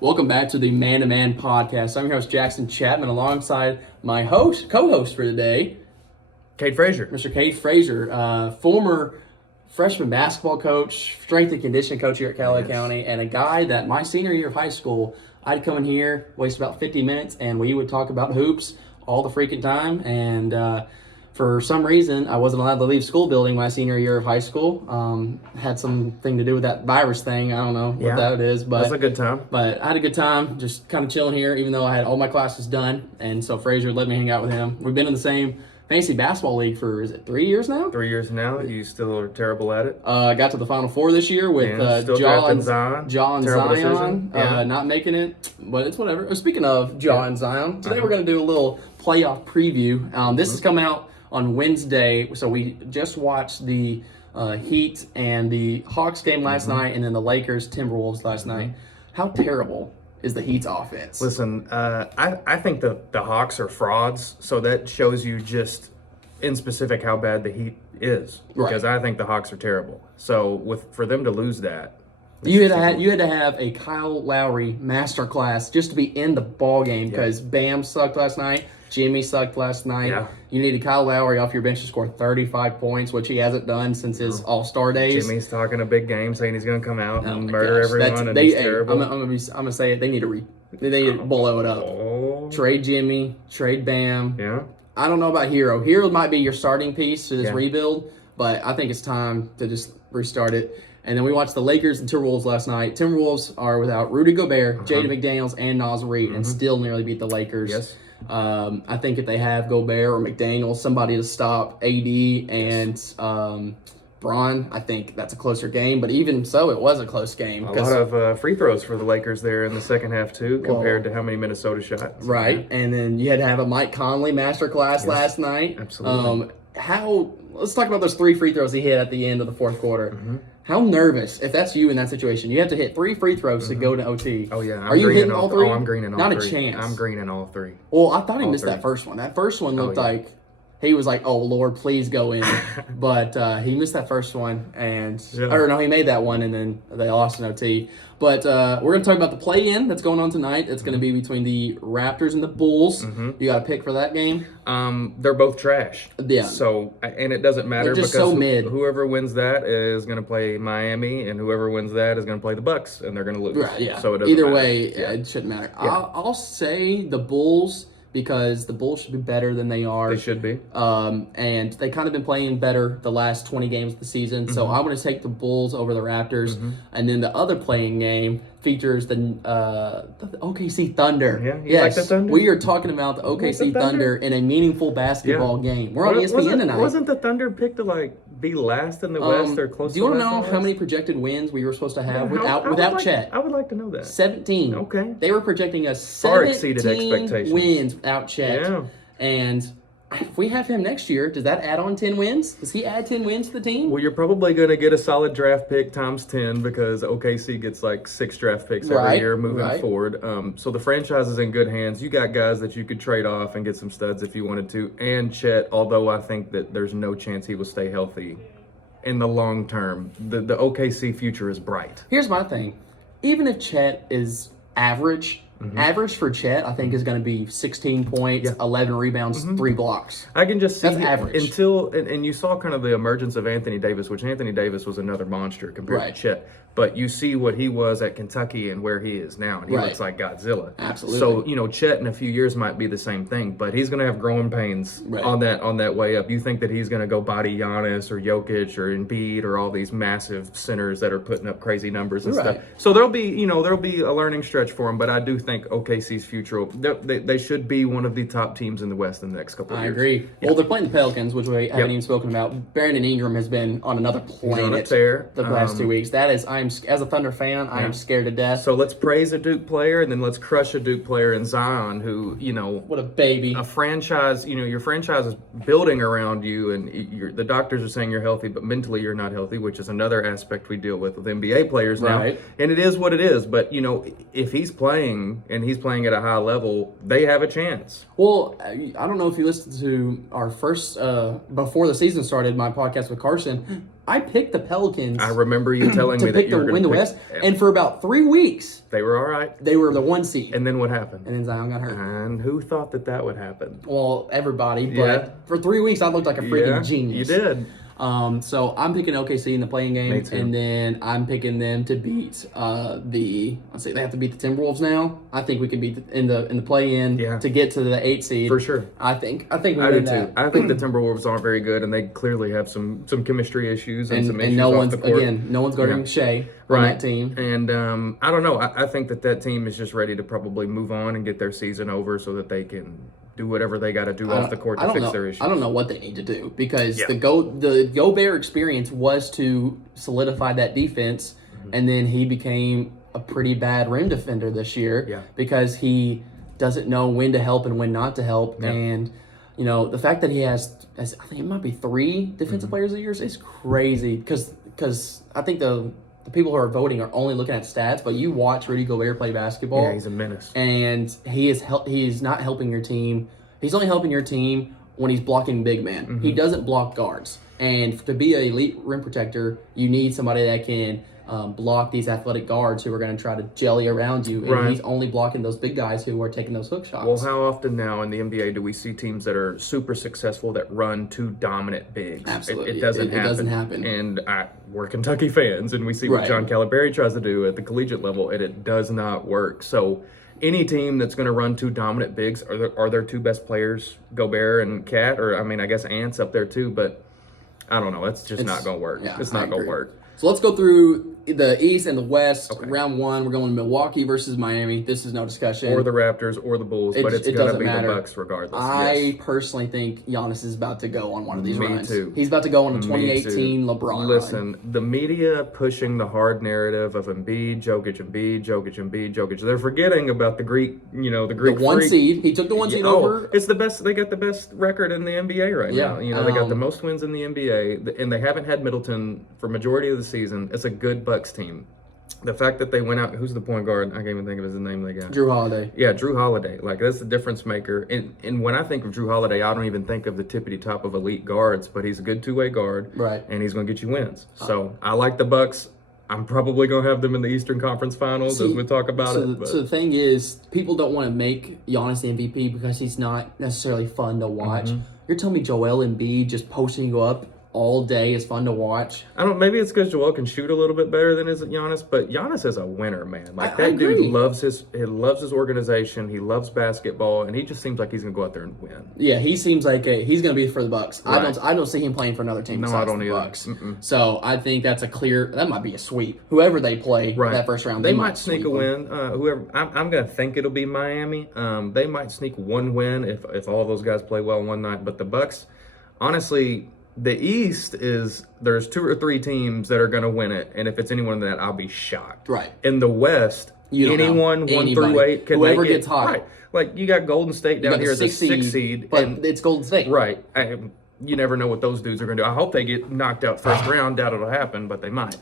Welcome back to the Man2Man podcast. I'm your host, Jackson Chapman, alongside my co-host for today, Cade Frazier. Mr. Cade Frazier, former freshman basketball coach, strength and conditioning coach here at Callaway County, and a guy that my senior year of high school, I'd come in here, waste about 50 minutes, and we would talk about hoops all the freaking time. And for some reason, I wasn't allowed to leave school building my senior year of high school. Had something to do with that virus thing. I don't know what that is, but that's a good time. But I had a good time, just kind of chilling here, even though I had all my classes done. And so Frazier let me hang out with him. We've been in the same fantasy basketball league for, is it 3 years now? 3 years now. You still are terrible at it. I got to the Final Four this year with John Zion not making it, but it's whatever. Speaking of John Zion, today we're going to do a little playoff preview. This is coming out on Wednesday, so we just watched the Heat and the Hawks game last night, and then the Lakers Timberwolves last night. How terrible is the Heat's offense? Listen, I think the Hawks are frauds, so that shows you just in specific how bad the Heat is. Because I think the Hawks are terrible. So for them to lose that, you had to have a Kyle Lowry masterclass just to be in the ball game, because Bam sucked last night. Jimmy sucked last night. Yeah. You needed Kyle Lowry off your bench to score 35 points, which he hasn't done since his All-Star days. Jimmy's talking a big game, saying he's going to come out and murder everyone, and he's terrible. I'm gonna say it. They need to blow it up. Trade Jimmy. Trade Bam. Yeah. I don't know about Hero. Hero might be your starting piece to this rebuild, but I think it's time to just restart it. And then we watched the Lakers and Timberwolves last night. Timberwolves are without Rudy Gobert, Jaden McDaniels, and Naz Reid, and still nearly beat the Lakers. Yes. I think if they have Gobert or McDaniels, somebody to stop AD and Bron, I think that's a closer game. But even so, it was a close game. A lot of free throws for the Lakers there in the second half, too, compared to how many Minnesota shots. Right. And then you had to have a Mike Conley masterclass last night. Absolutely. Let's talk about those 3 free throws he hit at the end of the fourth quarter. How nervous, if that's you in that situation, you have to hit 3 free throws to go to OT. Oh, yeah. Are you hitting all 3? Oh, I'm greening all 3. Not a chance. I'm greening all 3. Well, I thought he missed that first one. That first one looked like he was like, oh, Lord, please go in. But he missed that first one. Or no, he made that one, and then they lost in OT. But we're going to talk about the play-in that's going on tonight. It's going to be between the Raptors and the Bulls. You got a pick for that game? They're both trash. Yeah. So, and it doesnesn't matter just because so mid. Whoever wins that is going to play Miami, and whoever wins that is going to play the Bucks, and they're going to lose. Right, yeah. So it doesn't Either matter. way, it shouldn't matter. Yeah. I'll say the Bulls, because the Bulls should be better than they are. They should be. And they kind of been playing better the last 20 games of the season. So I'm going to take the Bulls over the Raptors. And then the other playing game features the OKC Thunder. Yeah, you like the Thunder? We are talking about the OKC Thunder in a meaningful basketball game. We're on ESPN tonight. Wasn't the Thunder picked to be last in the West or close to last? Do you want to know how many projected wins we were supposed to have without Chet? I would like to know that. 17. Okay. They were projecting us Far exceeded 17 expectations. wins without Chet. Yeah. And if we have him next year, does that add on 10 wins? Does he add 10 wins to the team? Well, you're probably going to get a solid draft pick times 10 because OKC gets 6 draft picks every year moving forward. So the franchise is in good hands. You got guys that you could trade off and get some studs if you wanted to. And Chet, although I think that there's no chance he will stay healthy in the long term, the OKC future is bright. Here's my thing. Even if Chet is average, average for Chet, I think, is going to be 16 points, 11 rebounds, 3 blocks. I can just see that's average. And you saw kind of the emergence of Anthony Davis, which Anthony Davis was another monster compared to Chet. But you see what he was at Kentucky and where he is now, and he looks like Godzilla. Absolutely. So, Chet in a few years might be the same thing, but he's going to have growing pains on that way up. You think that he's going to go body Giannis or Jokic or Embiid or all these massive centers that are putting up crazy numbers and stuff. So there'll be a learning stretch for him, but I do think OKC's future, they should be one of the top teams in the West in the next couple of years. I agree. Yeah. Well, they're playing the Pelicans, which we haven't even spoken about. Brandon Ingram has been on another planet the last 2 weeks. That is, as a Thunder fan, I am scared to death. So let's praise a Duke player, and then let's crush a Duke player in Zion, who, what a baby. A franchise, your franchise is building around you, and the doctors are saying you're healthy, but mentally you're not healthy, which is another aspect we deal with NBA players now. And it is what it is. But, if he's playing playing and he's playing at a high level, they have a chance. Well, I don't know if you listened to our first, before the season started, my podcast with Carson. I picked the Pelicans. I remember you telling me that you were win the West, and for about 3 weeks they were all right. They were the 1 seed. And then what happened? And then Zion got hurt. And who thought that would happen? Well, everybody. But for 3 weeks, I looked like a freaking genius. You did. So I'm picking OKC in the playing game, Me too. and then I'm picking them to beat they have to beat the Timberwolves now. I think we can beat in the play-in to get to the 8 seed for sure. I think we do win too. that. I think the Timberwolves aren't very good, and they clearly have some chemistry issues and some issues no off one's the court. no one's guarding Shea on that team. And I don't know. I think that team is just ready to probably move on and get their season over so that they can do whatever they got to do off the court to fix their issues. I don't know what they need to do because the Gobert experience was to solidify that defense, and then he became a pretty bad rim defender this year because he doesn't know when to help and when not to help. And the fact that he has I think it might be 3 defensive players a year is crazy because I think the people who are voting are only looking at stats, but you watch Rudy Gobert play basketball. Yeah, he's a menace. And he is not helping your team. He's only helping your team when he's blocking big man. He doesn't block guards. And to be an elite rim protector, you need somebody that can block these athletic guards who are going to try to jelly around you. And he's only blocking those big guys who are taking those hook shots. Well, how often now in the NBA do we see teams that are super successful that run 2 dominant bigs? Absolutely. It doesn't happen. It doesn't happen. And we're Kentucky fans, and we see what John Calipari tries to do at the collegiate level, and it does not work. So any team that's going to run 2 dominant bigs, are their 2 best players Gobert and Cat? Or, I mean, I guess Ant's up there too, but I don't know. It's not going to work. Yeah, it's not going to work. So let's go through the East and the West. Okay. Round 1, we're going Milwaukee versus Miami. This is no discussion. Or the Raptors or the Bulls, but it's going to be the Bucks regardless. I personally think Giannis is about to go on one of these runs. Me too. He's about to go on a 2018 LeBron Listen, run. The media pushing the hard narrative of Embiid, Jokic. They're forgetting about the Greek, the Greek the 1 freak. seed. He took the 1 seed over. It's the best. They got the best record in the NBA right now. They got the most wins in the NBA, and they haven't had Middleton for majority of the season. It's a good Bucks team. The fact that they went out, who's the point guard? I can't even think of his name they got. Drew Holiday. Yeah, Drew Holiday. Like, that's the difference maker. And when I think of Drew Holiday, I don't even think of the tippity top of elite guards, but he's a good 2-way guard. Right. And he's going to get you wins. So I like the Bucks. I'm probably going to have them in the Eastern Conference Finals as we talk about it. So the thing is, people don't want to make Giannis the MVP because he's not necessarily fun to watch. You're telling me Joel Embiid just posting you up all day is fun to watch? Maybe it's because Joel can shoot a little bit better than Giannis, but Giannis is a winner, man. Like, that dude loves his organization. He loves basketball, and he just seems like he's gonna go out there and win. Yeah, he seems like he's gonna be for the Bucks. Right. I don't see him playing for another team. No, I don't the either. Bucks. So I think that might be a sweep. Whoever they play that first round, they might sneak a win. Whoever I'm gonna think it'll be Miami. They might sneak 1 win if all those guys play well one night. But the Bucks, honestly. The East there's 2 or 3 teams that are going to win it, and if it's anyone that, I'll be shocked. Right. In the West, anyone 1 through 8 can whoever make it. gets hot. Right. Like, you got Golden State down here as a 6 seed, but it's Golden State. Right. You never know what those dudes are going to do. I hope they get knocked out first round. Doubt it'll happen, but they might.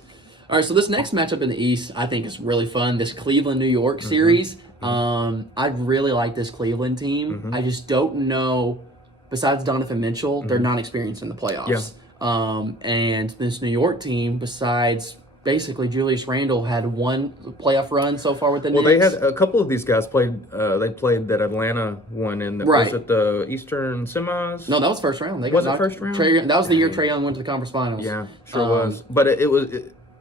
All right. So this next matchup in the East, I think, is really fun. This Cleveland-New York series. I really like this Cleveland team. I just don't know. Besides Donovan Mitchell, they're not experienced in the playoffs. Yeah. And this New York team, besides basically Julius Randle, had 1 playoff run so far with the Knicks. Well, they had a couple of these guys played. They played that Atlanta one in the was it the Eastern semis? No, that was first round. Was it first round? That was the year Trae Young went to the conference finals. Yeah, sure was. But it was.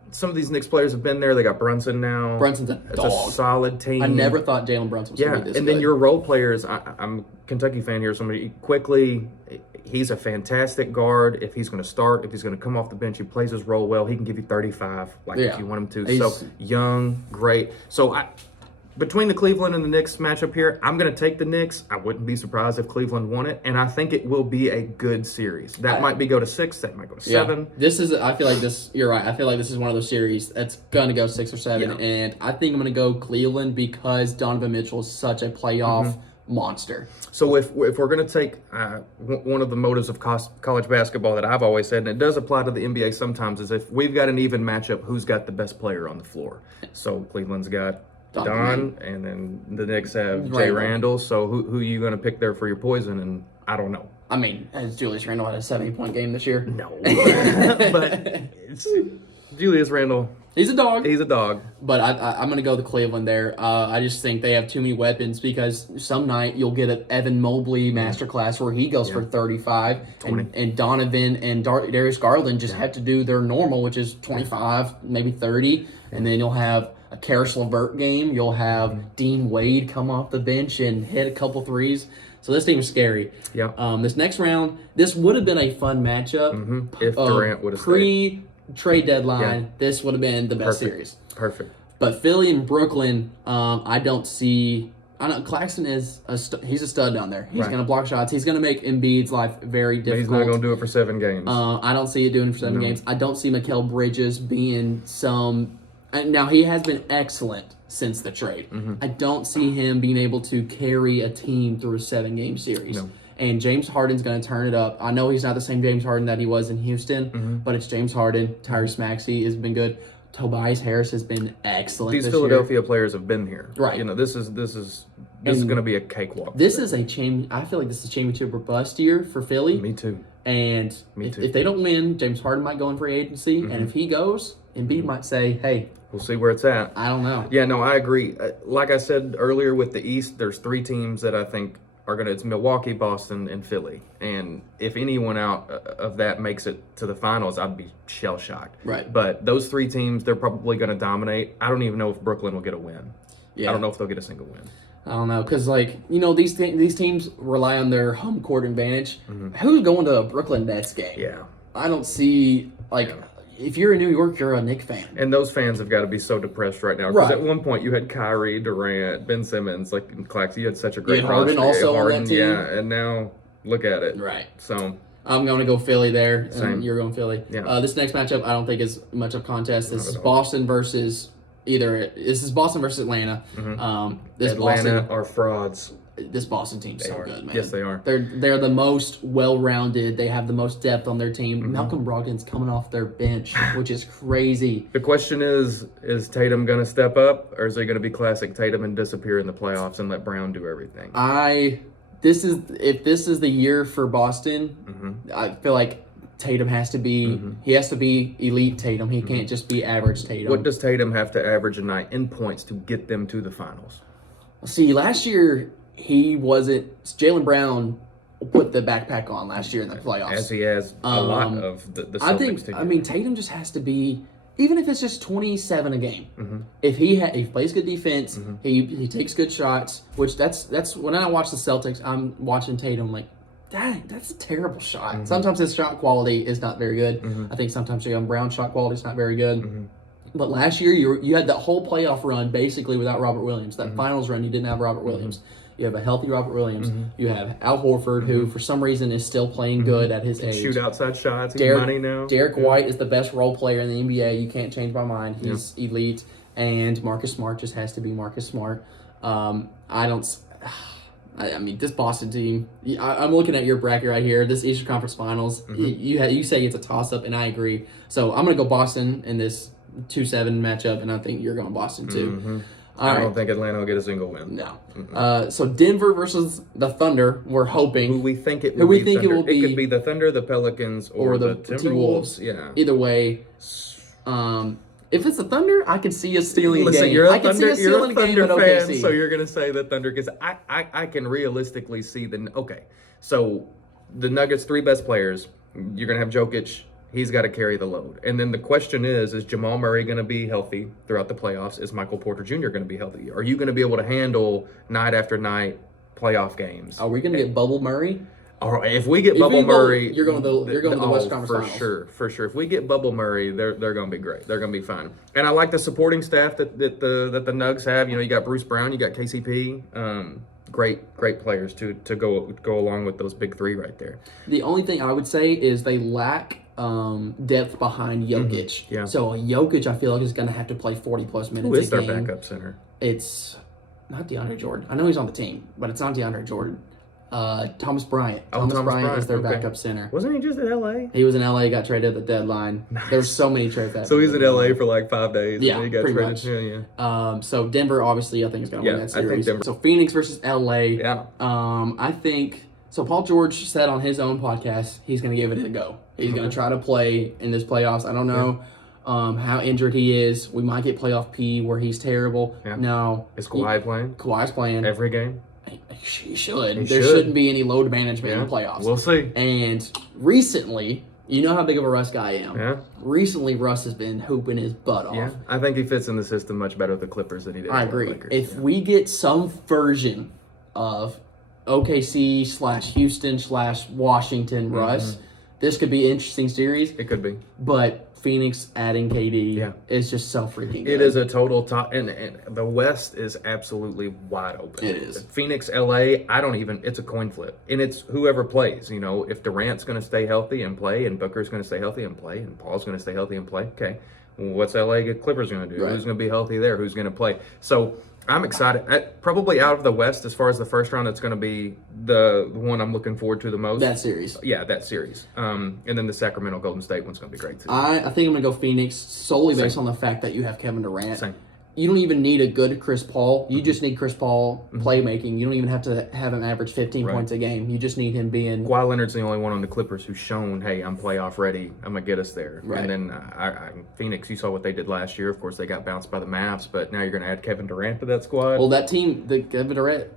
Some of these Knicks players have been there. They got Brunson now. Brunson's a dog. It's a solid team. I never thought Jalen Brunson was going to be this good. And then your role players, I'm a Kentucky fan here. Somebody quickly, he's a fantastic guard. If he's going to start, if he's going to come off the bench, he plays his role well. He can give you 35, if you want him to. So young, great. So between the Cleveland and the Knicks matchup here, I'm going to take the Knicks. I wouldn't be surprised if Cleveland won it, and I think it will be a good series. That might go to 6, that might go to 7. I feel like this. You're right. I feel like this is one of those series that's going to go 6 or 7, and I think I'm going to go Cleveland because Donovan Mitchell is such a playoff monster. So if we're going to take one of the motives of college basketball that I've always said, and it does apply to the NBA sometimes, is if we've got an even matchup, who's got the best player on the floor? So Cleveland's got Don, and then the Knicks have Jay Randall. So who are you going to pick there for your poison? And I don't know. I mean, has Julius Randle had a 70-point game this year? No. But Julius Randle. He's a dog. He's a dog. But I'm going to go with Cleveland there. I just think they have too many weapons because some night you'll get an Evan Mobley masterclass where he goes for 35. And Donovan and Darius Garland just have to do their normal, which is 25, maybe 30. And then you'll have a Karis LeVert game. You'll have Dean Wade come off the bench and hit a couple threes. So this team is scary. Yeah. This next round, this would have been a fun matchup. If Durant would have stayed. Trade deadline, this would have been the best series. Perfect. But Philly and Brooklyn, I don't see. I know Claxton is he's a stud down there. He's going to block shots. He's going to make Embiid's life very difficult. But he's not going to do it for 7 games. I don't see it doing it for 7 games. I don't see Mikal Bridges being some. Now he has been excellent since the trade. I don't see him being able to carry a team through a 7-game series. No. And James Harden's going to turn it up. I know he's not the same James Harden that he was in Houston, but it's James Harden. Tyrese Maxey has been good. Tobias Harris has been excellent. These this Philadelphia year. players have been here, right? You know, this is going to be a cakewalk. This is a I feel like this is a championship or bust year for Philly. Me too. And if they don't win, James Harden might go in free agency, and if he goes, Embiid might say, "Hey, we'll see where it's at." I don't know. Yeah, no, I agree. Like I said earlier with the East, there's 3 teams that I think are going to, it's Milwaukee, Boston, and Philly. And if anyone out of that makes it to the finals, I'd be shell-shocked. Right. But those 3 teams, they're probably going to dominate. I don't even know if Brooklyn will get a win. Yeah. I don't know if they'll get a single win. I don't know, because, these teams rely on their home court advantage. Who's going to a Brooklyn Nets game? Yeah. I don't see, if you're in New York, you're a Knicks fan. And those fans have got to be so depressed right now. Because at one point you had Kyrie, Durant, Ben Simmons, Clax. You had such a great Harden also on that team. Yeah, and now look at it. Right. So I'm going to go Philly there. Same. You're going Philly. Yeah. This next matchup I don't think is much of a contest. This is Boston versus Atlanta. Atlanta are frauds. This Boston team's so good, man. Yes, they are. They're the most well-rounded. They have the most depth on their team. Malcolm Brogdon's coming off their bench, which is crazy. The question is Tatum going to step up, or is he going to be classic Tatum and disappear in the playoffs and let Brown do everything? If this is the year for Boston, I feel like Tatum has to be he has to be elite Tatum. He can't just be average Tatum. What does Tatum have to average a night in points to get them to the finals? See, last year he wasn't. Jaylen Brown put the backpack on last year in the playoffs, as he has a lot of the Celtics together. I mean, Tatum just has to be, even if it's just 27 a game. If he plays good defense, he takes good shots. Which that's when I watch the Celtics, I'm watching Tatum like, dang, that's a terrible shot. Sometimes his shot quality is not very good. I think sometimes Jaylen Brown's shot quality is not very good. But last year, you had that whole playoff run basically without Robert Williams. That finals run, you didn't have Robert Williams. You have a healthy Robert Williams. You have Al Horford, who for some reason is still playing good at his age. Shoot outside shots. He's money now. Derek White is the best role player in the NBA. You can't change my mind. He's elite. And Marcus Smart just has to be Marcus Smart. I mean, this Boston team, I'm looking at your bracket right here, this Eastern Conference Finals. You say it's a toss-up, and I agree. So I'm going to go Boston in this 2-7 matchup, and I think you're going Boston too. I don't think Atlanta will get a single win. No. So Denver versus the Thunder, we're hoping. Who we think it will be. It could be the Thunder, the Pelicans, or the Timberwolves. Yeah. Either way. If it's the Thunder, I can see us stealing a game. You're a Thunder fan, so you're going to say the Thunder, because I can realistically see so the Nuggets' 3 best players, you're going to have Jokic. He's got to carry the load. And then the question is Jamal Murray going to be healthy throughout the playoffs? Is Michael Porter Jr. going to be healthy? Are you going to be able to handle night after night playoff games? Are we going to get Bubble Murray? All right, if we get Bubble Murray, you're going to the West Conference Finals. For sure. If we get Bubble Murray, they're going to be great. They're going to be fine. And I like the supporting staff that the Nugs have. You got Bruce Brown, you got KCP. Great players to go along with those big 3 right there. The only thing I would say is they lack depth behind Jokic. Yeah. So Jokic, I feel like, is going to have to play 40-plus minutes a game. Who is their backup center? It's not DeAndre Jordan. I know he's on the team, but it's not DeAndre Jordan. Thomas Bryant. Oh, Thomas Thomas Bryant Bryant, is their okay. backup center. Wasn't he just at LA? He was in LA, got traded at the deadline. Nice. There's so many trades that So he's in happened. LA for like 5 days. Yeah, and he got pretty traded. much. Yeah. So Denver, obviously, I think is going to win that I think series. Denver. So Phoenix versus LA. Yeah. I think so. Paul George said on his own podcast he's going to give it a go. He's going to try to play in this playoffs. I don't know how injured he is. We might get playoff P where he's terrible. Yeah. No, Is Kawhi playing? Kawhi's playing Every game? He should. He There should. shouldn't be any load management in the playoffs. We'll see. And recently, you know how big of a Russ guy I am. Yeah. Recently, Russ has been hooping his butt off. Yeah. I think he fits in the system much better with the Clippers than he did I with the agree. Lakers. If we get some version of OKC/Houston/Washington Russ, this could be an interesting series. It could be. But Phoenix adding KD Yeah. is just so freaking good. It is a total top, and the West is absolutely wide open. It is. Phoenix, LA, it's a coin flip. And it's whoever plays. You know, if Durant's going to stay healthy and play, and Booker's going to stay healthy and play, and Paul's going to stay healthy and play, okay. Well, what's LA Clippers going to do? Right. Who's going to be healthy there? Who's going to play? So I'm excited. Probably out of the West, as far as the first round, that's going to be the one I'm looking forward to the most. that series. Yeah, that series. And then the Sacramento Golden State one's going to be great too. I think I'm going to go Phoenix solely based on the fact that you have Kevin Durant. Same. You don't even need a good Chris Paul. You just need Chris Paul playmaking. You don't even have to have him average 15 points a game. You just need him being... Kawhi Leonard's the only one on the Clippers who's shown, hey, I'm playoff ready. I'm going to get us there. Right. And then Phoenix, you saw what they did last year. Of course, they got bounced by the Mavs, but now you're going to add Kevin Durant to that squad. Well, that team, the Kevin Durant,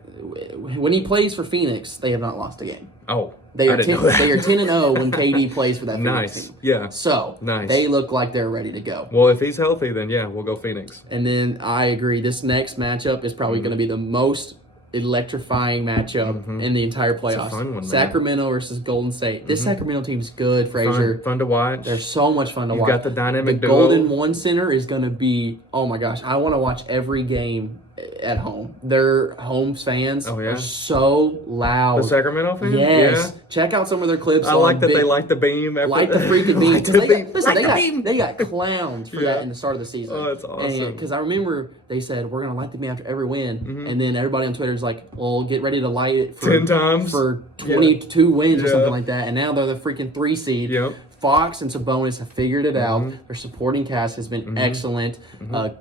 when he plays for Phoenix, they have not lost a game. Oh, They I are didn't know that. 10-0 when KD plays for that Phoenix Nice. team. Yeah. So, Nice. they look like they're ready to go. Well, if he's healthy, then yeah, we'll go Phoenix. And then I agree, this next matchup is probably going to be the most electrifying matchup in the entire playoffs. fun one, man. Sacramento versus Golden State. This Sacramento team's good, Frazier. Fun to watch. They're so much fun to watch. You've got the dynamic The duo. Golden One Center is going to be, oh my gosh, I want to watch every game at home. Their home fans are so loud. The Sacramento fans? Yes. Yeah. Check out some of their clips. I like that they light the beam. Like the freaking beam. Light 'Cause the they beam. got, listen, Light the beam. they got clowns for that in the start of the season. Oh, that's awesome. Because I remember they said, we're going to light the beam after every win. And then everybody on Twitter is like, well, get ready to light it for 10 times. for 22 wins or Yeah. something like that. And now they're the freaking 3 seed. Yep. Fox and Sabonis have figured it out. Their supporting cast has been excellent.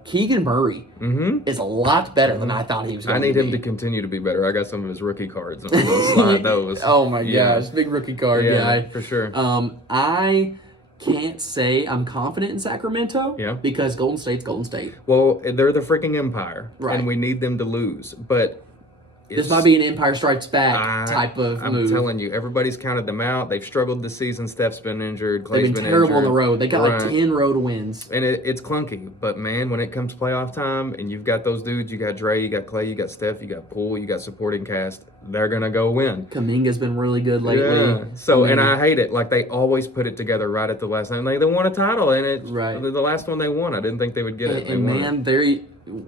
Keegan Murray is a lot better than I thought he was going I to need be. him to continue to be better. I got some of his rookie cards. I'm going to slide those. Oh my Yeah. gosh, big rookie card Yeah, guy. for sure. I can't say I'm confident in Sacramento because Golden State's Golden State. Well, they're the freaking Empire, Right. and we need them to lose. But This might be an Empire Strikes Back type of I'm move. telling you, everybody's counted them out. They've struggled this season. Steph's been injured. Clay's They've been been terrible on injured. the road. They got like Right. 10 road wins. And it's clunky. But, man, when it comes playoff time and you've got those dudes, you got Dre, you got Clay, you got Steph, you got Poole, you got supporting cast, they're going to go win. Kuminga's been really good lately. Yeah. So, and I hate it. Like, they always put it together right at the last time. They won a title, and the last one they won, I didn't think they would get it. And man,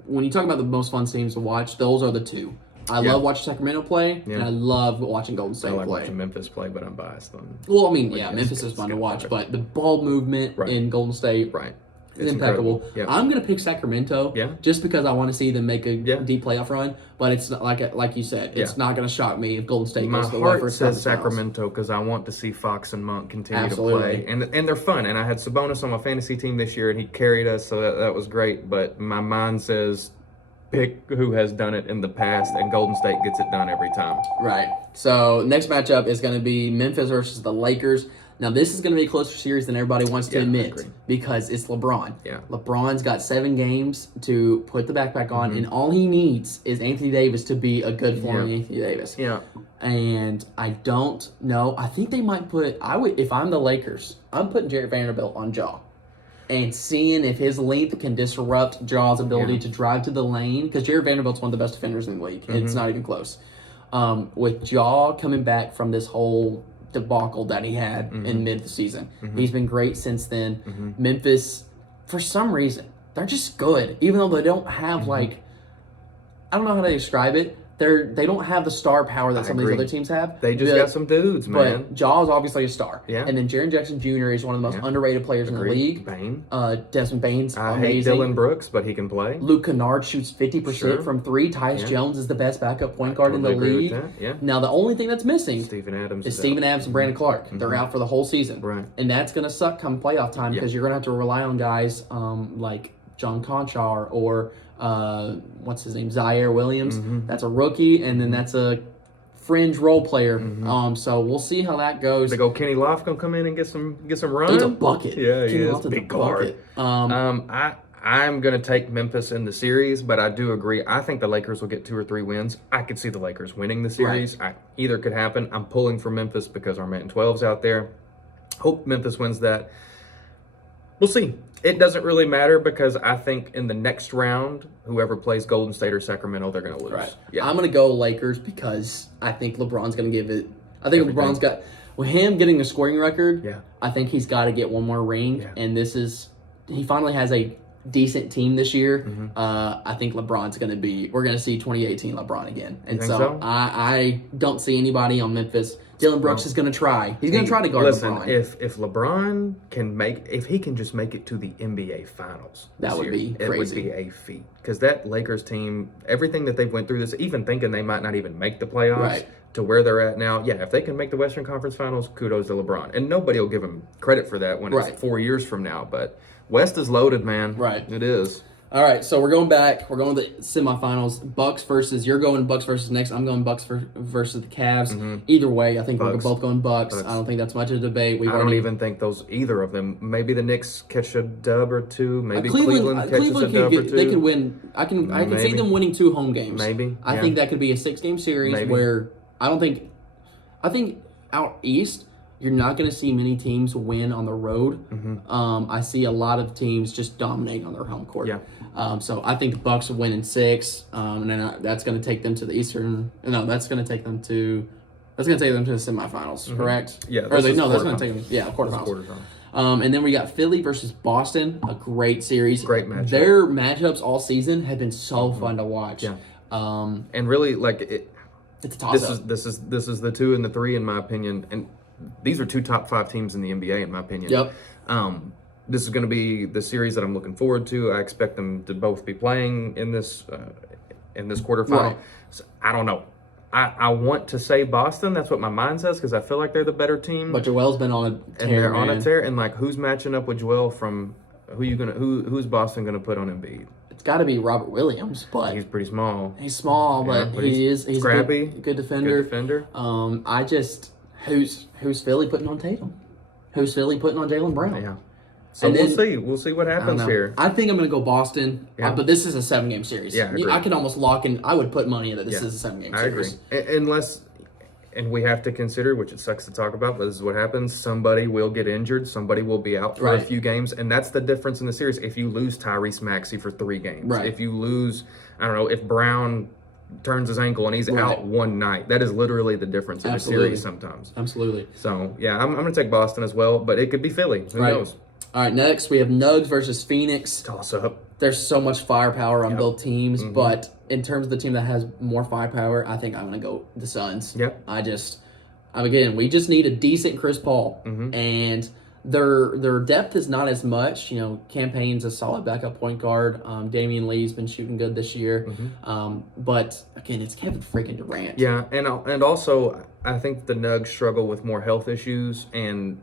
when you talk about the most fun teams to watch, those are the two. I love watching Sacramento play, and I love watching Golden State I like play. watching Memphis play, but I'm biased on. Well, I mean, Memphis is fun to watch, but the ball movement in Golden State is impeccable. Yep. I'm going to pick Sacramento just because I want to see them make a deep playoff run, but it's not like you said, it's not going to shock me if Golden State My goes to the heart first says Sacramento because I want to see Fox and Monk continue Absolutely. to play, and they're fun. And I had Sabonis on my fantasy team this year, and he carried us, so that was great. But my mind says pick who has done it in the past, and Golden State gets it done every time. Right. So next matchup is going to be Memphis versus the Lakers. Now this is going to be a closer series than everybody wants to admit because it's LeBron. Yeah. LeBron's got 7 games to put the backpack on, and all he needs is Anthony Davis to be a good form Anthony Davis. Yeah. And I don't know. I think they might put. If I'm the Lakers, I'm putting Jarrett Vanderbilt on Jaw. And seeing if his length can disrupt Jaw's ability to drive to the lane. Because Jared Vanderbilt's one of the best defenders in the league. It's not even close. With Jaw coming back from this whole debacle that he had in mid season. He's been great since then. Memphis, for some reason, they're just good. Even though they don't have I don't know how to describe it. they don't have the star power that some of these other teams have. They just got some dudes, man. But Jaw is obviously a star. Yeah. And then Jaren Jackson Jr. is one of the most underrated players in the league. Bane. Desmond Bane's I amazing. hate Dylan Brooks, but he can play. Luke Kennard shoots 50% from 3. Tyus Jones is the best backup point guard in the league. Yeah. Now, the only thing that's missing Steven Adams is Steven Adams and Brandon Clark. They're out for the whole season. Right. And that's going to suck come playoff time because you're going to have to rely on guys like John Conchar or what's his name, Zaire Williams. That's a rookie, and then that's a fringe role player. So we'll see how that goes. They go Kenny Lofton gonna come in and get some run. He's a bucket. Yeah, he Kenny is. Lofton's Big a guard. bucket. I'm gonna take Memphis in the series, but I do agree. I think the Lakers will get 2 or 3 wins. I could see the Lakers winning the series. Either could happen. I'm pulling for Memphis because our Man12's out there. Hope Memphis wins that. We'll see. It doesn't really matter because I think in the next round, whoever plays Golden State or Sacramento, they're going to lose. Right. Yeah. I'm going to go Lakers because I think LeBron's going to give it. I think LeBron's got, with him getting the scoring record, I think he's got to get one more ring. Yeah. And he finally has a decent team this year. I think LeBron's going to we're going to see 2018 LeBron again. And so I don't see anybody on Memphis. Dylan Brooks is going to try. He's going to try to guard LeBron. If LeBron if he can just make it to the NBA Finals, that would be crazy. It would be a feat because that Lakers team, everything that they've went through this, even thinking they might not even make the playoffs to where they're at now. Yeah, if they can make the Western Conference Finals, kudos to LeBron, and nobody will give him credit for that when it's 4 years from now. But West is loaded, man. Right, it is. All right, so we're going back. We're going to the semifinals. You're going Bucks versus next. I'm going Bucks versus the Cavs. Either way, I think we're both going Bucks. I don't think that's much of a debate. I don't even think either of them. Maybe the Knicks catch a dub or two. Maybe Cleveland catches a dub or two. They could win. I can see them winning 2 home games. Maybe. I think that could be a 6-game series where I think out east, you're not going to see many teams win on the road. I see a lot of teams just dominating on their home court. Yeah. So I think the Bucks will win in 6, and then that's going to take them to the Eastern. No, that's going to take them to the semifinals. Correct? Yeah. That's going to take them. Yeah, quarterfinals. And then we got Philly versus Boston, a great series. Great matchup. Their matchups all season have been so fun to watch. Yeah. And really, it's a toss-up. This is the 2 and the 3 in my opinion, and these are 2 top 5 teams in the NBA in my opinion. Yep. This is going to be the series that I'm looking forward to. I expect them to both be playing in this quarterfinal. Right. So, I don't know. I want to say Boston. That's what my mind says because I feel like they're the better team. But Joel's been on a tear. And they're on a tear. And who's matching up with Joel from who's Boston gonna put on Embiid? It's got to be Robert Williams, but he's pretty small. He's small, but he's scrappy, good defender. Good defender. Who's Philly putting on Tatum? Who's Philly putting on Jaylen Brown? Yeah. So we'll see what happens here. I think I'm going to go Boston, but this is a 7-game series. Yeah, I could almost lock in. I would put money that this is a 7-game series. I agree. And we have to consider, which it sucks to talk about, but this is what happens. Somebody will get injured. Somebody will be out for a few games. And that's the difference in the series. If you lose Tyrese Maxey for 3 games, if you lose, I don't know, if Brown turns his ankle and he's out one night, that is literally the difference in a series sometimes. Absolutely. So, yeah, I'm going to take Boston as well, but it could be Philly. Who knows? All right, next we have Nugs versus Phoenix. Toss up. There's so much firepower on both teams, but in terms of the team that has more firepower, I think I'm going to go the Suns. Yep. We just need a decent Chris Paul, and their depth is not as much. Campaign's a solid backup point guard. Damian Lee's been shooting good this year, but again, it's Kevin freaking Durant. Yeah, and also I think the Nugs struggle with more health issues, and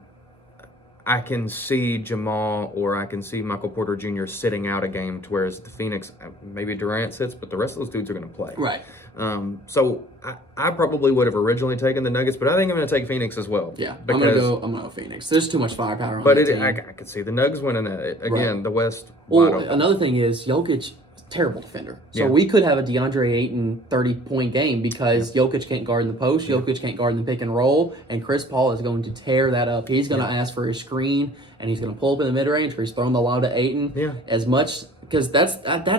I can see Jamal or I can see Michael Porter Jr. sitting out a game, whereas the Phoenix, maybe Durant sits, but the rest of those dudes are going to play. Right. So I probably would have originally taken the Nuggets, but I think I'm going to take Phoenix as well. Yeah, I'm going to go Phoenix. There's too much firepower on that team. I could see the Nuggets winning that. Again, the West. Well, another thing is Jokic, terrible defender. So we could have a DeAndre Ayton 30-point game because Jokic can't guard in the post, Jokic can't guard in the pick and roll, and Chris Paul is going to tear that up. He's going to ask for a screen, and he's going to pull up in the mid range, or he's throwing the lob to Ayton. Yeah. As much because that's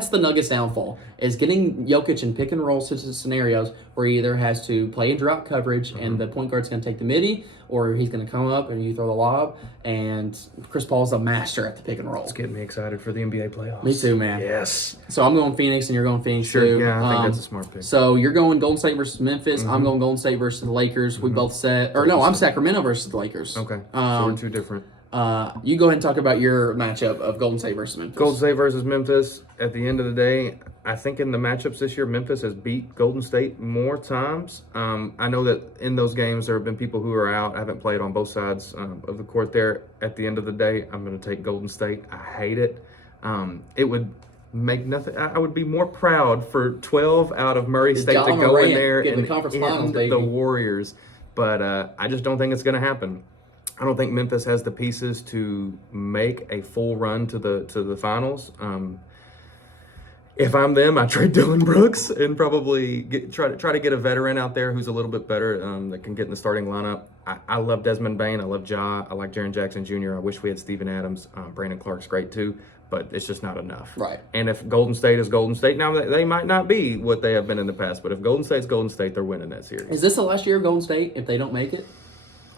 the Nuggets' downfall is getting Jokic in pick and roll scenarios where he either has to play in drought coverage and the point guard's going to take the midi, or he's going to come up and you throw the lob. And Chris Paul's a master at the pick and roll. It's getting me excited for the NBA playoffs. Me too, man. Yes. So I'm going Phoenix, and you're going Phoenix Sure. too. Yeah, I think that's a smart pick. So you're going Golden State versus Memphis. I'm going Golden State versus the Lakers. We both said, or no, I'm Sacramento versus the Lakers. Okay. So we're two different. You go ahead and talk about your matchup of Golden State versus Memphis. Golden State versus Memphis. At the end of the day, I think in the matchups this year, Memphis has beat Golden State more times. I know that in those games there have been people who are out. I haven't played on both sides of the court there. At the end of the day, I'm going to take Golden State. I hate it. It would make nothing. I would be more proud for 12 out of Murray State to go in there and the conference finals, end baby. the Warriors. But I just don't think it's going to happen. I don't think Memphis has the pieces to make a full run to the finals. If I'm them, I trade Dylan Brooks and probably try to get a veteran out there who's a little bit better that can get in the starting lineup. I love Desmond Bain. I love Ja. I like Jaren Jackson Jr. I wish we had Steven Adams. Brandon Clark's great too, but it's just not enough. Right. And if Golden State is Golden State, now they might not be what they have been in the past, but if Golden State's Golden State, they're winning that series. Is this the last year of Golden State if they don't make it?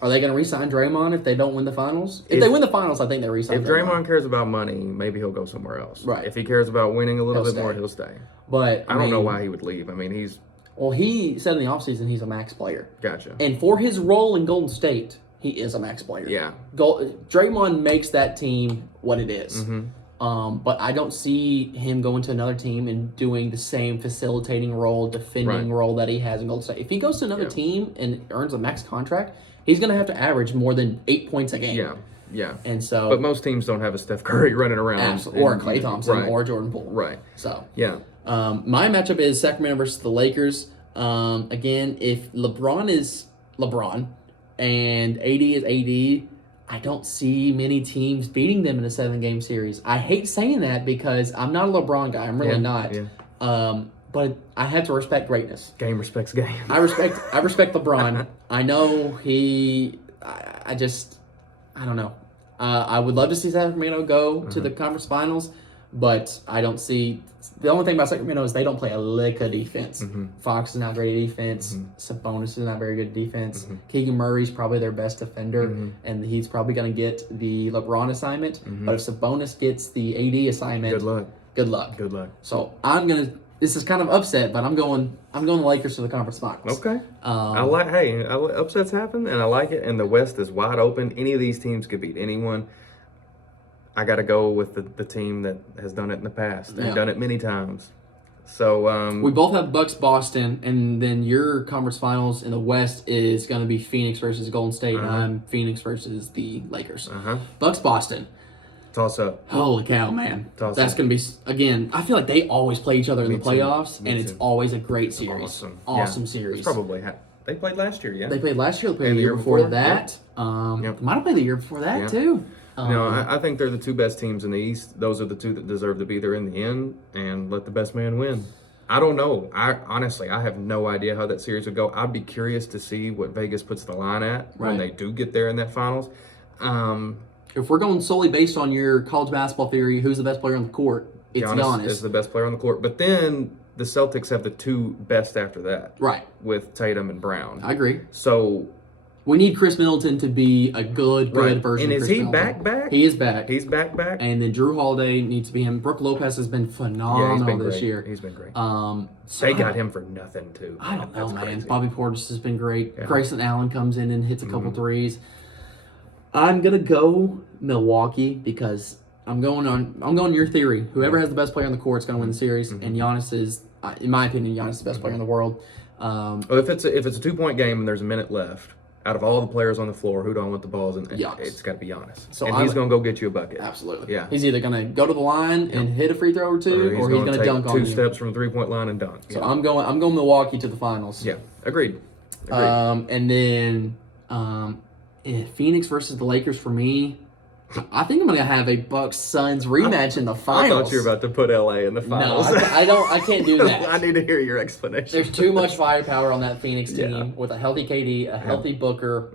Are they going to re-sign Draymond if they don't win the finals? If they win the finals, I think they re-sign If Draymond cares about money, maybe he'll go somewhere else. Right. If he cares about winning a little He'll bit more, stay. he'll stay. But I don't know why he would leave. I mean, he's... Well, he said in the offseason he's a max player. Gotcha. And for his role in Golden State, he is a max player. Yeah. Draymond makes that team what it is. Mm-hmm. But I don't see him going to another team and doing the same facilitating role, defending role that he has in Golden State. If he goes to another team and earns a max contract, he's going to have to average more than 8 points a game. Yeah, yeah. And so, but most teams don't have a Steph Curry running around. Or Klay Thompson or Jordan Poole. Right. So, yeah. My matchup is Sacramento versus the Lakers. Again, if LeBron is LeBron and AD is AD, I don't see many teams beating them in a 7-game series. I hate saying that because I'm not a LeBron guy. I'm really not. Yeah. But I have to respect greatness. Game respects game. I respect LeBron. I know I don't know. I would love to see Sacramento go to the conference finals, but I don't see. The only thing about Sacramento is they don't play a lick of defense. Fox is not great at defense. Sabonis is not very good at defense. Keegan Murray's probably their best defender, and he's probably going to get the LeBron assignment. But if Sabonis gets the AD assignment, Good luck. Good luck. So This is kind of upset, but I'm going the Lakers to the conference finals. Okay. Upsets happen, and I like it. And the West is wide open. Any of these teams could beat anyone. I got to go with the team that has done it in the past and done it many times. So we both have Bucks Boston, and then your conference finals in the West is going to be Phoenix versus Golden State, and I'm Phoenix versus the Lakers. Bucks Boston. Toss up. Holy cow, man. Toss That's up. going to be, again, I feel like they always play each other in the Me playoffs, too. Me and it's too. always a great series. Awesome series. It's probably they played last year, yeah? They played last year. They played And the year before that. Yep. Might have played the year before that, too. No, I think they're the two best teams in the East. Those are the two that deserve to be there in the end, and let the best man win. I don't know. Honestly, I have no idea how that series would go. I'd be curious to see what Vegas puts the line at when they do get there in that finals. If we're going solely based on your college basketball theory, who's the best player on the court? It's Giannis. Is the best player on the court. But then the Celtics have the two best after that. Right. With Tatum and Brown. I agree. So we need Chris Middleton to be a good version and of Chris Middleton. And is he back? He is back. He's back. And then Drew Holiday needs to be him. Brooke Lopez has been phenomenal this year. He's been great. So they got him for nothing, too. I don't know, man. Crazy. Bobby Portis has been great. Yeah. Grayson Allen comes in and hits a couple threes. I'm going to go Milwaukee because I'm going your theory. Whoever has the best player on the court is going to win the series. And Giannis is, in my opinion, Giannis is the best player in the world. Well, if it's a 2-point game and there's a minute left, out of all the players on the floor, who don't want the balls? And it's got to be Giannis. So he's going to go get you a bucket. Absolutely. Yeah. He's either going to go to the line and hit a free throw or two, or he's going to dunk on you. 2 steps from the 3-point line and dunk. So I'm going Milwaukee to the finals. Yeah, agreed. And then Phoenix versus the Lakers for me. I think I'm going to have a Bucks Suns rematch in the finals. I thought you were about to put LA in the finals. No, I can't do that. I need to hear your explanation. There's too much firepower on that Phoenix team with a healthy KD, a healthy Booker,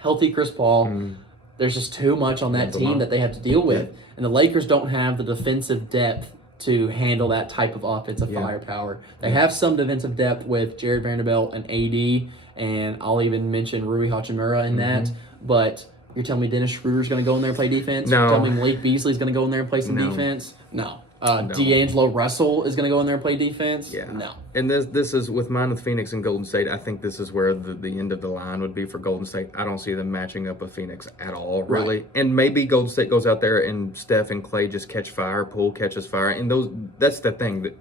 healthy Chris Paul. There's just too much on that team that they have to deal with. And the Lakers don't have the defensive depth to handle that type of offensive firepower. They have some defensive depth with Jared Vanderbilt and AD, and I'll even mention Rui Hachimura in that. But you're telling me Dennis Schroeder's going to go in there and play defense? No. You're telling me Malik Beasley's going to go in there and play some defense? No. D'Angelo Russell is going to go in there and play defense? Yeah. No. And this is with mine with Phoenix and Golden State. I think this is where the end of the line would be for Golden State. I don't see them matching up with Phoenix at all, really. Right. And maybe Golden State goes out there and Steph and Clay just catch fire, Poole catches fire, and that's the thing that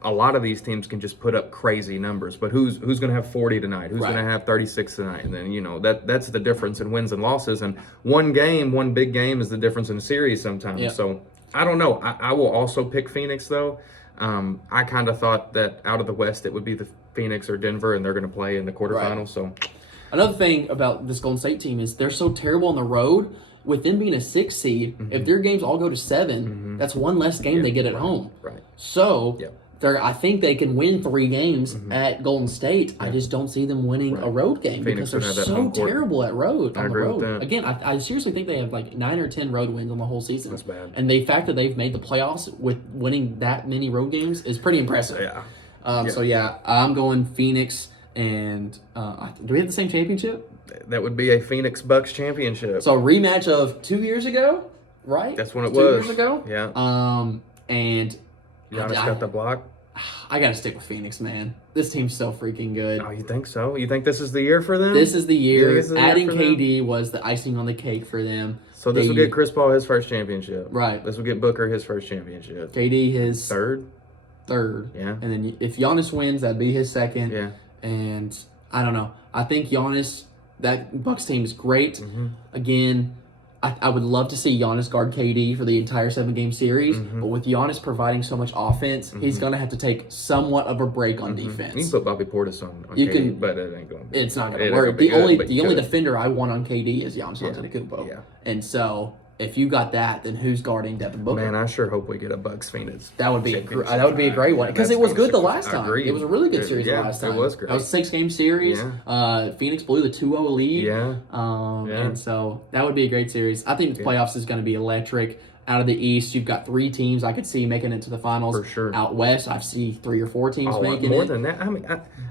a lot of these teams can just put up crazy numbers. But who's going to have 40 tonight? Who's going to have 36 tonight? And then that's the difference in wins and losses. And one big game is the difference in a series sometimes. Yep. So. I don't know. I will also pick Phoenix, though. I kind of thought that out of the West it would be the Phoenix or Denver, and they're going to play in the quarterfinals. Right. So, another thing about this Golden State team is they're so terrible on the road. With them being a 6 seed, if their games all go to 7, that's one less game they get at home. Right. So, I think they can win 3 games at Golden State. I just don't see them winning a road game Phoenix because they're so terrible on the road. With that. Again, I seriously think they have like 9 or 10 road wins on the whole season. That's bad. And the fact that they've made the playoffs with winning that many road games is pretty impressive. Yeah. So, I'm going Phoenix. And do we have the same championship? That would be a Phoenix Bucks championship. So, a rematch of 2 years ago, right? That's when it 2 was. 2 years ago? Yeah. And Giannis got the block. I got to stick with Phoenix, man. This team's so freaking good. Oh, you think so? You think this is the year for them? This is the year. Adding year KD was the icing on the cake for them. So this will get Chris Paul his first championship. Right. This will get Booker his first championship. KD his third. Yeah. And then if Giannis wins, that'd be his second. Yeah. And I don't know. I think Giannis, that Bucks team is great. Again, I would love to see Giannis guard KD for the entire 7-game series, but with Giannis providing so much offense, he's going to have to take somewhat of a break on defense. You can put Bobby Portis on KD, but it ain't going to be. It's not going to work. The only defender I want on KD is Giannis Antetokounmpo. Yeah. And so if you got that, then who's guarding Devin Booker? Man, I sure hope we get a Bucks Phoenix. That would be a great one because it was good the last time. Agreed. It was a really good series the last time. It was great. That was a 6-game series. Yeah. Phoenix blew the 2-0 lead. Yeah. And so that would be a great series. I think the playoffs is going to be electric. Out of the East, you've got 3 teams I could see making it to the finals. For sure. Out West, I see 3 or 4 teams making more it. More than that. I mean,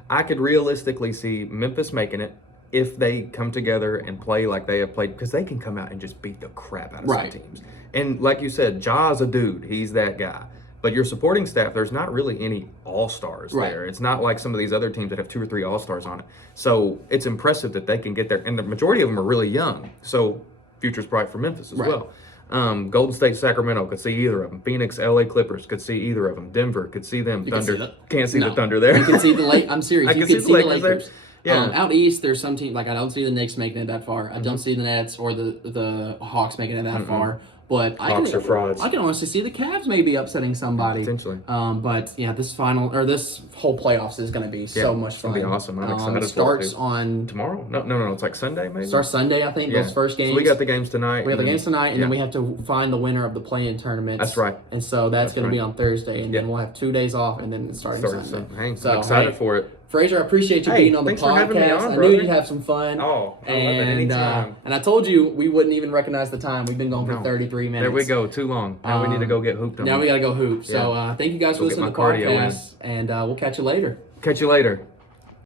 I could realistically see Memphis making it if they come together and play like they have played, because they can come out and just beat the crap out of some teams. And like you said, Ja's a dude. He's that guy. But your supporting staff, there's not really any all-stars there. It's not like some of these other teams that have 2 or 3 all-stars on it. So it's impressive that they can get there. And the majority of them are really young. So future's bright for Memphis as well. Golden State, Sacramento could see either of them. Phoenix, LA Clippers could see either of them. Denver could see them. Thunder can't see the Thunder there. You can see the Lakers. I'm serious. You can see the Lakers. There. Yeah. Out East, there's some teams, like I don't see the Knicks making it that far. I don't see the Nets or the Hawks making it that far. But Hawks are frauds. I can honestly see the Cavs maybe upsetting somebody. Potentially. But yeah, this whole playoffs is going to be so much fun. It's going to be awesome. I'm excited for it. Starts on tomorrow. No. It's like Sunday maybe. Starts Sunday, I think. Those first games. So we got the games tonight. We got the games tonight, and then we have to find the winner of the play-in tournaments. That's right. And so that's going to be on Thursday, and then we'll have 2 days off, and then starting Sunday. So I'm excited for it. Fraser, I appreciate you being on the podcast. For having me on, I knew you'd have some fun. Oh, I love it anytime. And I told you we wouldn't even recognize the time. We've been going for 33 minutes. There we go. Too long. Now we need to go get hooped on. Now we got to go hoop. So thank you guys for listening to the podcast, and we'll catch you later. Catch you later.